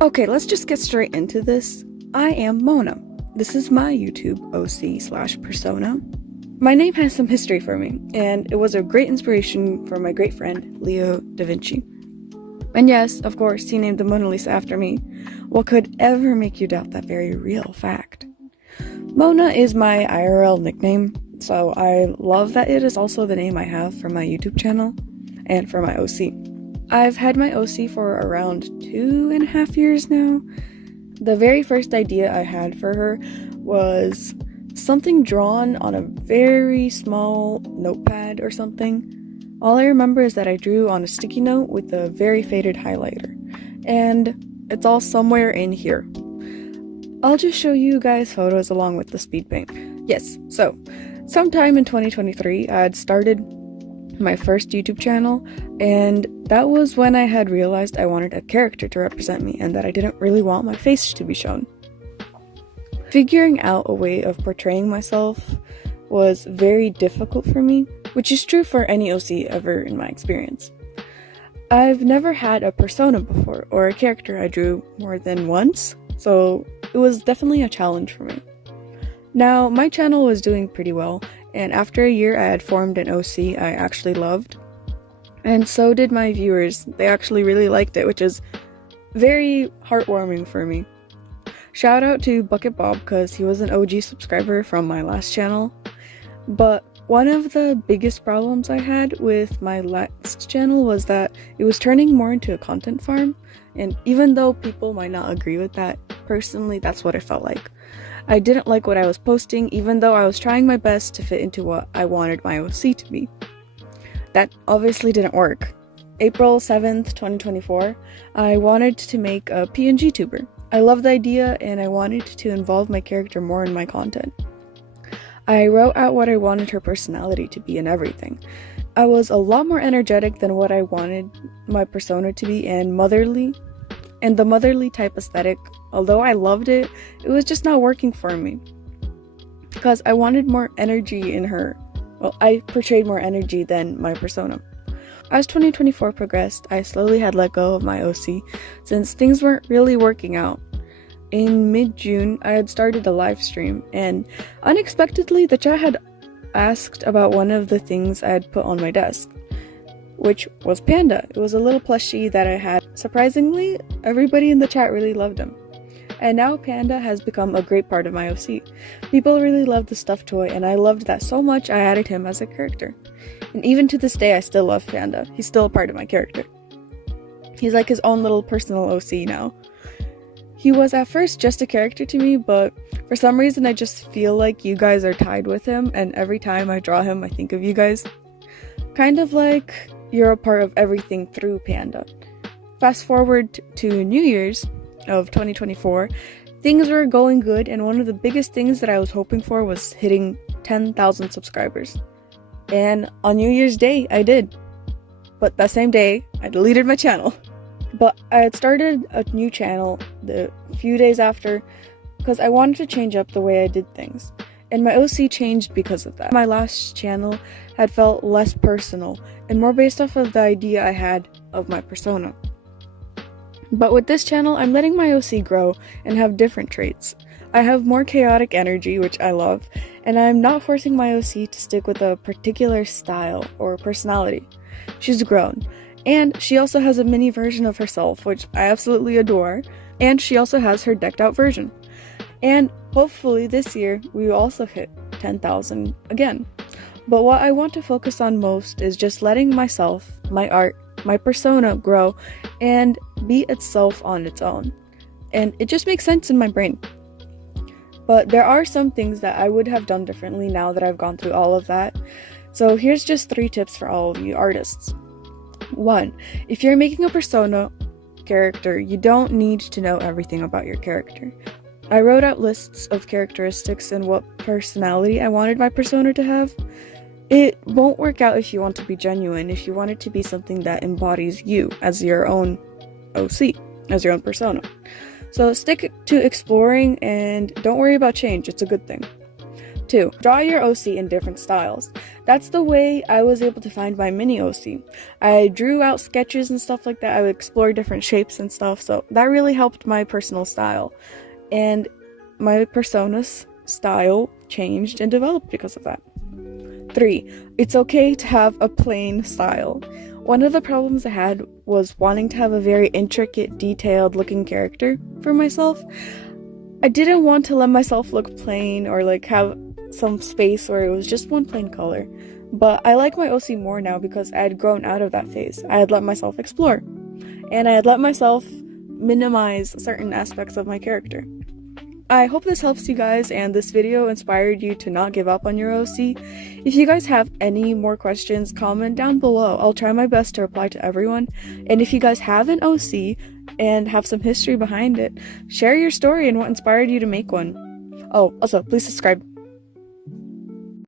Okay, let's just get straight into this. I am Mona. This is my YouTube OC/persona. My name has some history for me, and it was a great inspiration for my great friend, Leo da Vinci. And yes, of course, he named the Mona Lisa after me. What could ever make you doubt that very real fact? Mona is my IRL nickname, so I love that it is also the name I have for my YouTube channel and for my OC. I've had my OC for around 2.5 years now. The very first idea I had for her was something drawn on a very small notepad or something. All I remember is that I drew on a sticky note with a very faded highlighter, and it's all somewhere in here. I'll just show you guys photos along with the speed paint. Yes, so sometime in 2023 I had started my first YouTube channel, and that was when I had realized I wanted a character to represent me and that I didn't really want my face to be shown. Figuring out a way of portraying myself was very difficult for me, which is true for any OC ever in my experience. I've never had a persona before, or a character I drew more than once, so it was definitely a challenge for me. Now, my channel was doing pretty well, and after a year I had formed an OC I actually loved. And so did my viewers. They actually really liked it, which is very heartwarming for me. Shout out to Bucket Bob because he was an OG subscriber from my last channel. But one of the biggest problems I had with my last channel was that it was turning more into a content farm. And even though people might not agree with that, personally that's what it felt like. I didn't like what I was posting, even though I was trying my best to fit into what I wanted my OC to be. That obviously didn't work. April 7th, 2024, I wanted to make a PNG tuber. I loved the idea and I wanted to involve my character more in my content. I wrote out what I wanted her personality to be and everything. I was a lot more energetic than what I wanted my persona to be and motherly. And the motherly type aesthetic, although I loved it, it was just not working for me. Because I wanted more energy in her. Well, I portrayed more energy than my persona. As 2024 progressed, I slowly had let go of my OC since things weren't really working out. In mid-June, I had started a live stream, and unexpectedly, the chat had asked about one of the things I had put on my desk, which was Panda. It was a little plushie that I had. Surprisingly, everybody in the chat really loved him. And now Panda has become a great part of my OC. People really loved the stuffed toy, and I loved that so much I added him as a character. And even to this day, I still love Panda. He's still a part of my character. He's like his own little personal OC now. He was at first just a character to me, but for some reason I just feel like you guys are tied with him, and every time I draw him I think of you guys. Kind of like you're a part of everything through Panda. Fast forward to New Year's of 2024, things were going good, and one of the biggest things that I was hoping for was hitting 10,000 subscribers. And on New Year's Day, I did. But that same day, I deleted my channel. But I had started a new channel the few days after because I wanted to change up the way I did things. And my OC changed because of that. My last channel had felt less personal and more based off of the idea I had of my persona. But with this channel, I'm letting my OC grow and have different traits. I have more chaotic energy, which I love, and I'm not forcing my OC to stick with a particular style or personality. She's grown, and she also has a mini version of herself, which I absolutely adore, and she also has her decked out version. And hopefully this year, we will also hit 10,000 again. But what I want to focus on most is just letting myself, my art, my persona grow and be itself on its own. And it just makes sense in my brain. But there are some things that I would have done differently now that I've gone through all of that. So here's just 3 tips for all of you artists. 1. If you're making a persona character, you don't need to know everything about your character. I wrote out lists of characteristics and what personality I wanted my persona to have. It won't work out if you want to be genuine, if you want it to be something that embodies you as your own OC, as your own persona. So stick to exploring and don't worry about change, it's a good thing. 2. Draw your OC in different styles. That's the way I was able to find my mini OC. I drew out sketches and stuff like that. I would explore different shapes and stuff, so that really helped my personal style. And my persona's style changed and developed because of that. 3. It's okay to have a plain style. One of the problems I had was wanting to have a very intricate, detailed looking character for myself. I didn't want to let myself look plain or like have some space where it was just one plain color. But I like my OC more now because I had grown out of that phase. I had let myself explore. And I had let myself minimize certain aspects of my character. I hope this helps you guys and this video inspired you to not give up on your OC. If you guys have any more questions, comment down below. I'll try my best to reply to everyone. And if you guys have an OC and have some history behind it, share your story and what inspired you to make one. Oh, also, please subscribe.